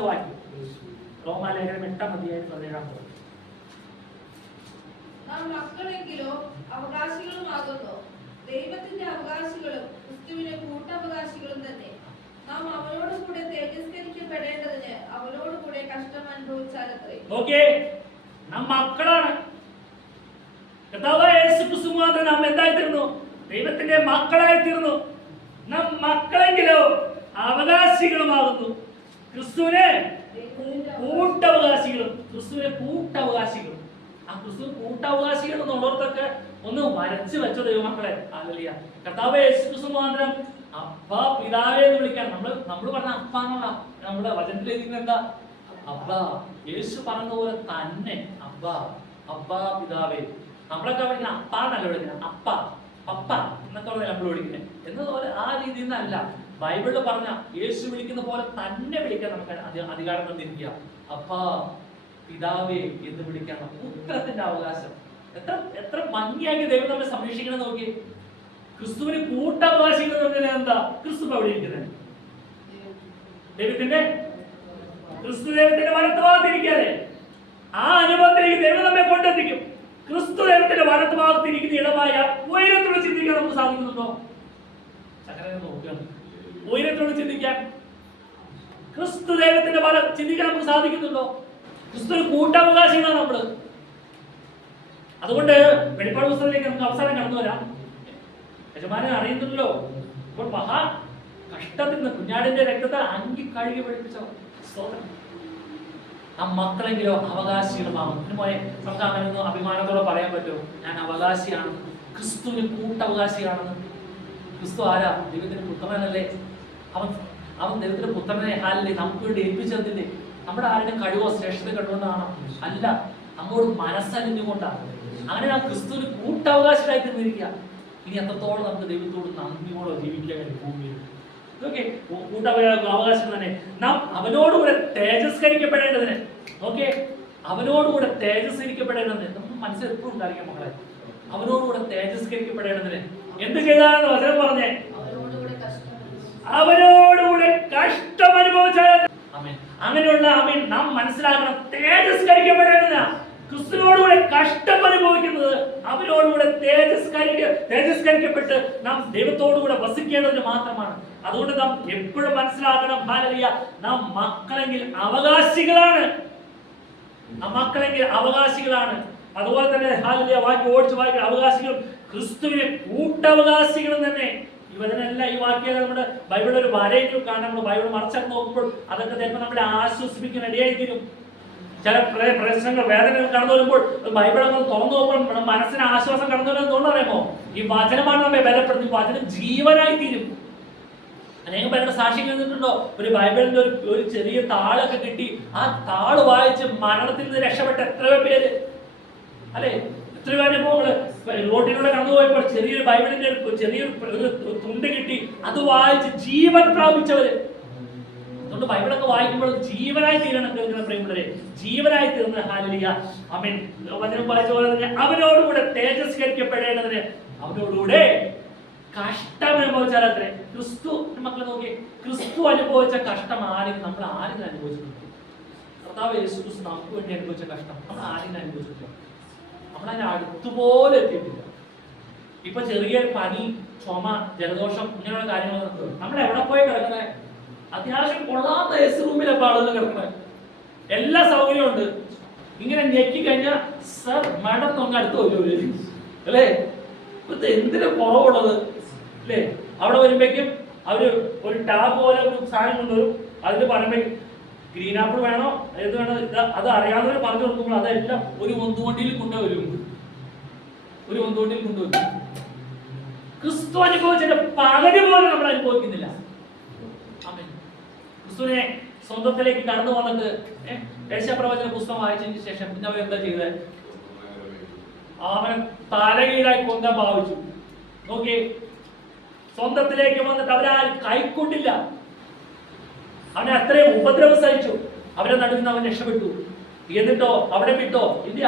17 വാക്യം. റോമാലേഖനം 8-ാം അധ്യായം 17-ാം വാക്യം. നാം മക്കളെങ്കിലോ അവകാശികളുമാകുന്നു, ദൈവത്തിന്റെ അവകാശികളും ക്രിസ്തുവിന്റെ കൂട്ടവകാശികളും തന്നെ. നാം അവനോട് കൂടെ തേജസ്കരിക്കപ്പെടേണ്ടതിന് അവനോട് കൂടെ കഷ്ടം അനുഭവിച്ചാലത്രേ. ഓക്കേ, നാം മക്കളാണ്. കർത്താവായ യേശുക്രിസ്തു മുഖാന്തരം നാം എന്തായിത്തീർന്നു? ദൈവത്തിന്റെ മക്കളായിത്തീർന്നു. നാം മക്കളെങ്കിലോ അവകാശികളുമാകുന്നു, ക്രിസ്തുവിനെ കൂട്ടവകാശികളും. ക്രിസ്തുവിനെ കൂട്ടവകാശികളും. ആ ക്രിസ്തു കൂട്ടവകാശികൾ എന്നുള്ളവർക്കൊക്കെ ഒന്ന് വരച്ചു വെച്ച ദൈവമക്കളെ. ഹല്ലേലൂയ. കർത്താവായ യേശുക്രിസ്തു മുഖാന്തരം അപ്പ പിതാവേ എന്ന് വിളിക്കാൻ നമ്മൾ പറഞ്ഞ അപ്പ എന്നുള്ള നമ്മുടെ വചനത്തിൽ എഴുതിക്കുന്നത് എന്താ? അബ്ബ. യേശു പറഞ്ഞ പോലെ തന്നെ അബ്ബ, അബ്ബ പിതാവേ. നമ്മളൊക്കെ വിളിക്കുന്ന അപ്പ എന്നല്ല വിളിക്കുന്നത്, അപ്പ, പപ്പ എന്നൊക്കെ നമ്മൾ വിളിക്കുന്നത്. എന്നതുപോലെ ആ രീതിയിൽ നിന്നല്ല ബൈബിളിൽ പറഞ്ഞ യേശു വിളിക്കുന്ന പോലെ തന്നെ വിളിക്കാൻ നമുക്ക് അധികാരം തന്നിരിക്കുക. അപ്പ പിതാവേ എന്ന് വിളിക്കാൻ പുത്രത്തിന്റെ അവകാശം. എത്ര ഭംഗിയാക്കി ദൈവം നമ്മെ സംരക്ഷിക്കണം നോക്കി. ക്രിസ്തുവിന് കൂട്ടവകാശികൾ എന്ന് പറഞ്ഞാൽ എന്താ? ക്രിസ്തു അവിടെ ഇരിക്കുന്നത് ദൈവത്തിന്റെ ക്രിസ്തു ദൈവത്തിന്റെ വലത്തുഭാഗത്തിരിക്കാതെ ആ അനുഭവത്തിലേക്ക് ദൈവം നമ്മെ കൊണ്ടെത്തിക്കും. ക്രിസ്തു ദൈവത്തിന്റെ വലത്തുഭാഗത്തിരിക്കുന്ന ഇടമായ ഉയരത്തോട് ചിന്തിക്കാൻ നമുക്ക് സാധിക്കുന്നുണ്ടോ? നോക്കുകയാണ്. ഉയരത്തോട് ചിന്തിക്കാൻ ക്രിസ്തു ദൈവത്തിന്റെ ചിന്തിക്കാൻ നമുക്ക് സാധിക്കുന്നുണ്ടോ? ക്രിസ്തു കൂട്ടവകാശികളാണ് നമ്മള്. അതുകൊണ്ട് വെളിപ്പാട് പുസ്തകത്തിലേക്ക് നമുക്ക് അവസാനം കടന്നു വരാം. യജമാനൻ അറിയുന്നുണ്ടല്ലോ, ഇപ്പോൾ മഹാ കഷ്ടത്തിൽ നിന്ന് കുഞ്ഞാടിന്റെ രക്തത്തെ അങ്കി കഴുകി പഠിപ്പിച്ചോ. ആ മക്കളെങ്കിലോ അവകാശികളുമാകും. മോനെ, നമുക്ക് അങ്ങനെ ഒന്നും അഭിമാനത്തോടെ പറയാൻ പറ്റുമോ? ഞാൻ അവകാശിയാണ്, ക്രിസ്തുവിന് കൂട്ടവകാശിയാണെന്ന്. ക്രിസ്തു ആരാ? ദൈവത്തിന്റെ പുത്രനല്ലേ. അവൻ ദൈവത്തിന്റെ പുത്രനെ ഹാലില്ലേ നമുക്ക് വേണ്ടി ഏൽപ്പിച്ചതില്ലേ. നമ്മുടെ ആരുടെ കഴിവോ ശ്രേഷ്ഠത കണ്ടുകൊണ്ടാണോ? അല്ല, നമ്മോട് മനസ്സലിഞ്ഞുകൊണ്ടാണ്. അങ്ങനെ നാം ക്രിസ്തുവിന് കൂട്ടവകാശിയായി തീർന്നിരിക്കുക. ഇനി എത്രത്തോളം നമുക്ക് ദൈവത്തോട് നന്ദിയോടെ ജീവിക്കാൻ കഴിയും ഭൂമിയിൽ. ഓക്കെ, കൂട്ടവകാശം തന്നെ. നാം അവനോടുകൂടെ തേജസ്കരിക്കപ്പെടേണ്ടതിന്, ഓക്കെ, അവനോടുകൂടെ തേജസ്കരിക്കപ്പെടേണ്ടതിന് നമുക്ക് മനസ്സിൽ എപ്പോഴും ഉണ്ടായിരിക്കും മക്കളെ. അവനോടുകൂടെ തേജസ്കരിക്കപ്പെടേണ്ടതിന് എന്ത് ചെയ്താലെന്ന് വചനം പറഞ്ഞേ? അവനോടുകൂടെ കഷ്ടം അനുഭവിച്ചാൽ. അങ്ങനെയുള്ള നാം മനസ്സിലാക്കണം, തേജസ്കരിക്കപ്പെടേണ്ടതിനാ. ക്രിസ്തുവിനോടുകൂടെ കഷ്ടം അനുഭവിക്കുന്നത് അവരോടുകൂടെ തേജസ്കരിക്കപ്പെട്ട് നാം ദൈവത്തോടുകൂടെ വസിക്കേണ്ടതിന് മാത്രമാണ്. അതുകൊണ്ട് നാം എപ്പോഴും മനസ്സിലാക്കണം, ഹല്ലേലൂയ, നാം മക്കളെങ്കിൽ അവകാശികളാണ്. മക്കളെങ്കിൽ അവകാശികളാണ്. അതുപോലെ തന്നെ ഹല്ലേലൂയ വാക്യം ഓടിച്ച് വായിക്കുന്ന അവകാശികളും ക്രിസ്തുവിനെ കൂട്ടവകാശികളും തന്നെ. ഇവരെല്ലാം ഈ വാക്യം നമ്മുടെ ബൈബിളിൽ ഒരു വരയെങ്കിലും കാണാൻ നമ്മൾ ബൈബിൾ മറിച്ചൊക്കെ നോക്കുമ്പോൾ അതൊക്കെ ചിലപ്പോൾ നമ്മളെ ആശ്വസിപ്പിക്കാൻ ഇടയായിത്തീരും. ചില പ്രശ്നങ്ങൾ വേദനകൾ കടന്നു വരുമ്പോൾ ബൈബിളൊക്കെ തുറന്നു നോക്കുമ്പോൾ മനസ്സിന് ആശ്വാസം കടന്നു വരുന്നത് തോന്നറിയാമോ? ഈ വചനമാണ് നമ്മെ ബലപ്പെടുത്തി. വചനം ജീവനായി തീരും. അനേകം പേരുടെ സാക്ഷ്യം കേട്ടിട്ടുണ്ടോ? ഒരു ബൈബിളിന്റെ ഒരു ചെറിയ താളൊക്കെ കിട്ടി, ആ താള് വായിച്ച് മരണത്തിൽ നിന്ന് രക്ഷപ്പെട്ട എത്രയോ പേര് അല്ലെ. എത്രയോ അനുഭവങ്ങള് റോഡിലൂടെ കടന്നു പോയപ്പോൾ ചെറിയൊരു ബൈബിളിന്റെ ചെറിയൊരു തുണ്ട് കിട്ടി, അത് വായിച്ച് ജീവൻ പ്രാപിച്ചവര്. അതുകൊണ്ട് ബൈബിളൊക്കെ വായിക്കുമ്പോൾ ജീവനായി തീരണം. കേൾക്കുന്ന പ്രിയമുള്ളവരെ, ജീവനായി തീർന്ന ഹല്ലേലൂയ, ആമേൻ. വചനം വായിച്ച പോലെ തന്നെ അവനോടുകൂടെ തേജസ്കരിക്കപ്പെടേണ്ടതിന് അവനോടുകൂടെ കഷ്ടം അനുഭവിച്ചാൽ അത്രേ. ക്രിസ്തു മക്കളെ നോക്കി, ക്രിസ്തു അനുഭവിച്ച കഷ്ടം ആരെങ്കിലും നമ്മൾ ആരെങ്കിലും അനുഭവിച്ചിട്ടുണ്ട്? കർത്താവ് യേശു ക്രിസ്തു നമുക്ക് വേണ്ടി അനുഭവിച്ച കഷ്ടം നമ്മൾ ആരെങ്കിലും അനുഭവിച്ചിട്ടില്ല. നമ്മളതിന് അടുത്തുപോലെ എത്തിയിട്ടില്ല. ഇപ്പൊ ചെറിയ പനി, ചുമ, ജലദോഷം ഇങ്ങനെയുള്ള കാര്യങ്ങൾ നമ്മൾ എവിടെ പോയി കിടക്കണേ? അത്യാവശ്യം കൊള്ളാത്ത എ സി റൂമിലൊക്കെ ആളുകൾ കിടക്കണേ. എല്ലാ സൗകര്യവും ഉണ്ട്. ഇങ്ങനെ ഞെക്കി കഴിഞ്ഞാൽ സർ മാഡം നമുക്ക് അടുത്ത് വരും അല്ലേ? ഇപ്പത്തെ എന്തിനാ കുറവുള്ളത് അല്ലേ? അവിടെ വരുമ്പോഴേക്കും അവര് ഒരു ടാബ് പോലെ ഒരു സാധനം കൊണ്ടുവരും. അതിന് പറയുമ്പോഴേക്കും ഗ്രീൻ ആപ്പിൾ വേണോ ഏത് വേണോ അത് അറിയാവുന്നവർ പറഞ്ഞു കൊടുക്കുമ്പോൾ അതെല്ലാം ഒരു ഒന്നുകൊണ്ടിയിൽ കൊണ്ടുവരും. ക്രിസ്തു അനുഭവിച്ചതിന്റെ പകുതി പോലും നമ്മൾ അനുഭവിക്കുന്നില്ല. ക്രിസ്തുവിനെ സ്വന്തത്തിലേക്ക് കടന്നു വന്നിട്ട് യേശയ്യാപ്രവചന പുസ്തകം വായിച്ചതിന് ശേഷം പിന്നെ അവരെന്താ ചെയ്തത്? അവൻ തലകീഴായി കൊല്ലാൻ ഭാവിച്ചു. നോക്കി, സ്വന്തത്തിലേക്ക് വന്നിട്ട് അവരാരും കൈക്കൊണ്ടില്ല. അവനെ അത്രയും ഉപദ്രവം സഹിച്ചു. അവരെ നടുവിൽ അവൻ രക്ഷപ്പെട്ടു. എന്നിട്ടോ അവിടെ വിട്ടോ ഇല്ല.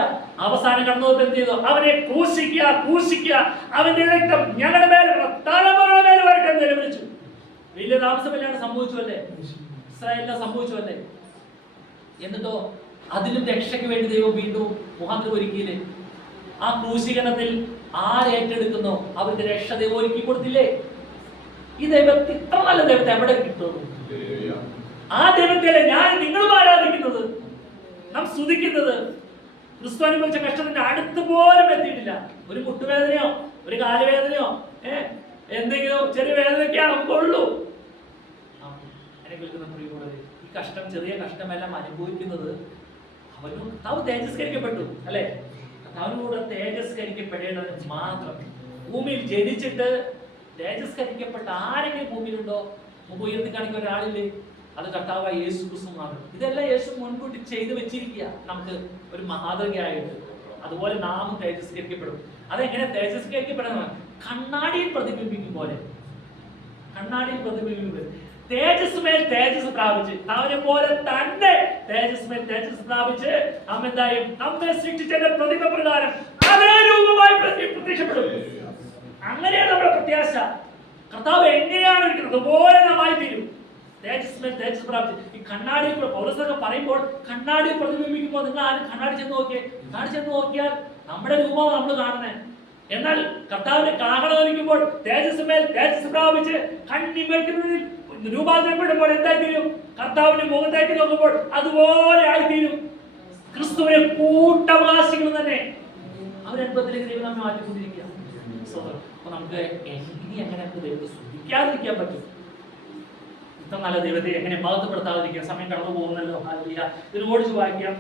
അവസാനം കടന്നു എന്ത് ചെയ്തു? അവനെ ക്രൂശിക്കുക, അവന്റെ രക്തം ഞങ്ങളുടെ മേലെ തലമുറയുടെ മേലെ വരട്ടെ എന്ന് വിളിച്ചു. വലിയ താമസമില്ലാണ്ട് സംഭവിച്ചു അല്ലേ? ഇസ്രായേലിനെ സംഭവിച്ചു അല്ലേ? എന്നിട്ടോ അതിലും രക്ഷയ്ക്ക് വേണ്ടി ദൈവം വീണ്ടും മുഖാന്തരം ഒരുക്കിയില്ലേ? ആ ക്രൂശീകരണത്തിൽ ആരേറ്റെടുക്കുന്നോ അവർക്ക് രക്ഷ ദൈവം ഒരുക്കി കൊടുത്തില്ലേ? ഈ ദൈവത്തെ, ഇത്ര നല്ല ദൈവത്തെ എവിടെ കിട്ടുന്നു? ആ ദൈവത്തെ ഞാൻ നിങ്ങളും ആരാധിക്കുന്നത്, നാം സ്തുതിക്കുന്നത്. ക്രിസ്തു അനുഭവിച്ച കഷ്ടത്തിന്റെ അടുത്ത് പോലും എത്തിയിട്ടില്ല. ഒരു മുട്ടുവേദനയോ ഒരു കാലുവേദനയോ എന്തെങ്കിലും ചെറിയ വേദനയൊക്കെയാണ് നമുക്കുള്ളൂ. എന്നെ കേൾക്കുന്ന പ്രിയമുള്ളവരെ, ഈ കഷ്ടം, ചെറിയ കഷ്ടമെല്ലാം അനുഭവിക്കുന്നത് അവൻ തേജസ്കരിക്കപ്പെട്ടു അല്ലെ? അവനോട് തേജസ്കരിക്കപ്പെടേണ്ടതിന് മാത്രം. ഭൂമിയിൽ ജനിച്ചിട്ട് തേജസ്കരിക്കപ്പെട്ട ആരെങ്കിലും ഭൂമിയിലുണ്ടോ? മുമ്പ് ഉയർത്തി കാണിക്കുന്ന ഒരാളില്ലേ? അത് കർത്താവായ യേശു ക്രിസ്തു മാത്രം. ഇതെല്ലാം യേശു മുൻകൂട്ടി ചെയ്തു വെച്ചിരിക്കുക നമുക്ക് ഒരു മാതൃകയായിട്ട്. അതുപോലെ നാമും തേജസ്കരിക്കപ്പെടും. അതെങ്ങനെ തേജസ്കരിക്കപ്പെടുന്ന? കണ്ണാടിയിൽ പ്രതിബിംബിക്കും പോലെ. കണ്ണാടിയിൽ പ്രതിബിംബിക്കും തേജസ്മേൽ തേജസ് പ്രാപിച്ച്, അവനെ പോലെ തന്നെ തേജസ്മേൽ തേജസ് പ്രാപിച്ച് നാം എന്തായും നമ്മെ സൃഷ്ടിച്ചതിന്റെ പ്രതിമ പ്രകാരം അതേ രൂപമായി പ്രത്യക്ഷപ്പെടും. അങ്ങനെയാണ് നമ്മുടെ പ്രത്യാശ. കർത്താവ് എങ്ങനെയാണ് ഇരിക്കുന്നത് അതുപോലെ നാം ആയിത്തീരും. തേജസ്മേൽ തേജസ് പ്രാപിച്ച്. ഈ കണ്ണാടി പൗലോസൊക്കെ പറയുമ്പോൾ കണ്ണാടി പ്രതിബിംബിക്കുമ്പോൾ നിങ്ങൾ ആരും കണ്ണാടി ചെന്ന് നോക്കിയേ. കണ്ണാടി ചെന്ന് നോക്കിയാൽ നമ്മുടെ രൂപമാണ് നമ്മൾ കാണുന്നത്. എന്നാൽ കർത്താവിന്റെ കാഹളമൊലിക്കുമ്പോൾ തേജസ്മേൽ തേജസ് പ്രാപിച്ച് കണ്ണിമയ്ക്കുന്നതിൽ രൂപാന്തരപ്പെടുമ്പോൾ എന്തായിത്തീരും? കർത്താവിന്റെ മുഖത്തേക്ക് നോക്കുമ്പോൾ അതുപോലെ ആയിത്തീരും. ക്രിസ്തുവിനെ കൂട്ടവകാശികൾ തന്നെ അവരനുഭവത്തിലേക്ക് ദൈവം നമ്മെ മാറ്റിക്കൊണ്ടിരിക്കുക. അപ്പൊ നമുക്ക് ഇനി എങ്ങനെ ദൈവത്തെ സ്തുതിക്കാതിരിക്കാൻ പറ്റും? ഇത്ര നല്ല ദൈവത്തെ എങ്ങനെ മഹത്വപ്പെടുത്താതിരിക്കുക? സമയം കടന്നു പോകുന്നല്ലോ. ഇതിനോട് വായിക്കാം.